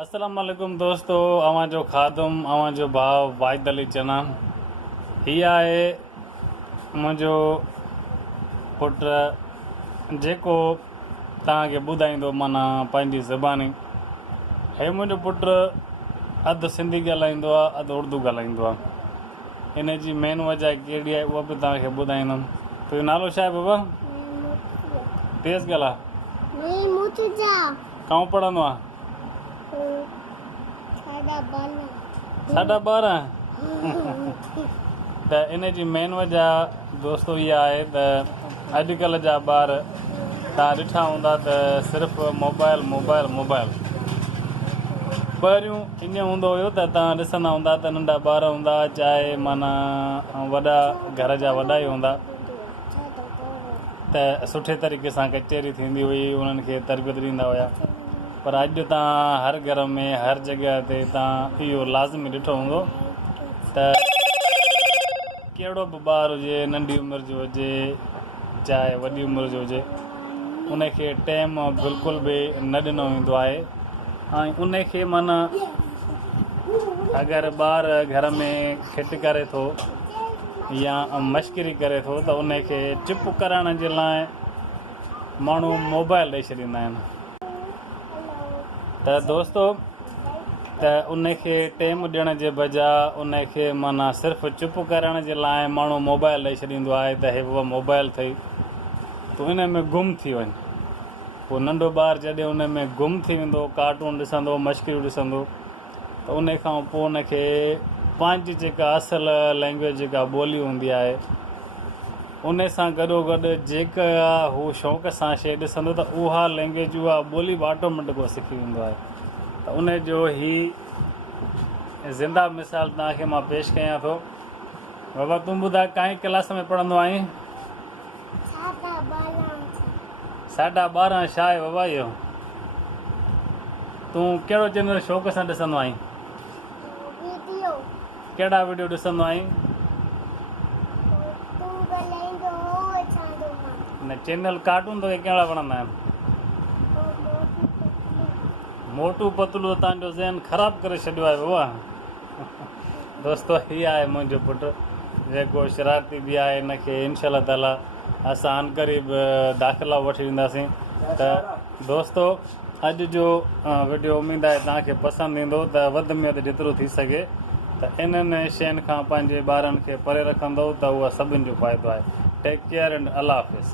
अस्सलाम वालेकुम दोस्तों, अवां जो खादुम अवां जो भाव वाहिद अली चना। हीअ आहे मुंहिंजो पुटु जेको तव्हांखे ॿुधाईंदो माना पंहिंजी ज़बानी। हे मुंहिंजो पुटु अधु सिंधी ॻाल्हाईंदो आहे, अधु उर्दू ॻाल्हाईंदो आहे। इन जी मेन वजह कहिड़ी आहे उहा बि तव्हांखे ॿुधाईंदुमि। तुंहिंजो नालो छा आहे बाबा? तेज़ ॻाल्हाए। काऊं पढ़ंदो आहे? 12.5। त इन जी मेन वजह दोस्तों इहा आहे त अॼुकल्ह जा ॿार तव्हां ॾिठा हूंदा त सिर्फ़ु मोबाइल मोबाइल मोबाइल। पहिरियों ईअं हूंदो हुयो त तव्हां ॾिसंदा हूंदा त नंढा ॿार हूंदा, चाहे माना वॾा घर जा वॾा ई हूंदा, त सुठे तरीक़े सां कचहरी थींदी हुई, उन्हनि खे तरबियत ॾींदा हुया। पर अॼु तव्हां हर घर में हर जॻह ते तव्हां इहो लाज़मी ॾिठो हूंदो त कहिड़ो बि ॿारु हुजे, नंढी उमिरि जो हुजे चाहे वॾी उमिरि जो हुजे, उनखे टाइम बिल्कुलु बि न ॾिनो वेंदो आहे। ऐं उनखे माना अगरि ॿारु घर में खिट करे थो या मश्करी करे थो त उनखे चुप करण जे लाइ माण्हू मोबाइल ॾेई छॾींदा आहिनि। त दोस्तों त उनखे टेम ॾियण जे बजाय उनखे माना सिर्फ़ु चुप करण जे लाइ माण्हू मोबाइल ॾेई छॾींदो आहे त हे उहा मोबाइल अथई तूं इन में गुम थी वञ। पोइ नंढो ॿारु जॾहिं उन में गुम थी वेंदो, कार्टून ॾिसंदो, मश्किरियूं ॾिसंदो, त उन खां पोइ उनखे पंहिंजी जेका असल लैंग्वेज जेका ॿोली हूंदी आहे उन सां गॾोगॾु जेका हू शौक़ सां शइ ॾिसंदो त उहा लैंग्वेज उहा ॿोली बि ऑटोमेटिक सिखी वेंदो आहे। त उन जो ही ज़िंदा मिसाल तव्हांखे मां पेश कयां थो। बाबा तूं ॿुधाए काई क्लास में पढ़ंदो आहीं? 12.5 छा आहे बाबा इहो? तूं कहिड़ो चैनल शौक़ सां ॾिसंदो आहीं? कहिड़ा वीडियो ॾिसंदो आहीं? न चैनल कार्टून तोखे कहिड़ा वणंदा आहिनि? मोटू पतलू त तव्हांजो ज़हन ख़राबु करे छॾियो आहे बाबा। दोस्तो हीअ आहे मुंहिंजो पुटु जेको शरारती बि आहे। इनखे इंशाअल्लाह ताला असां अनक़रीब दाख़िला वठी ॾींदासीं। त दोस्तो अॼु जो वीडियो उमेदु आहे तव्हांखे पसंदि ईंदो, त वधि में वधि जेतिरो थी सघे त इन्हनि शयुनि खां पंहिंजे ॿारनि खे परे रखंदो त उहा सभिनि जो फ़ाइदो आहे। टेक केयर एंड अल्लाह हाफ़िज़।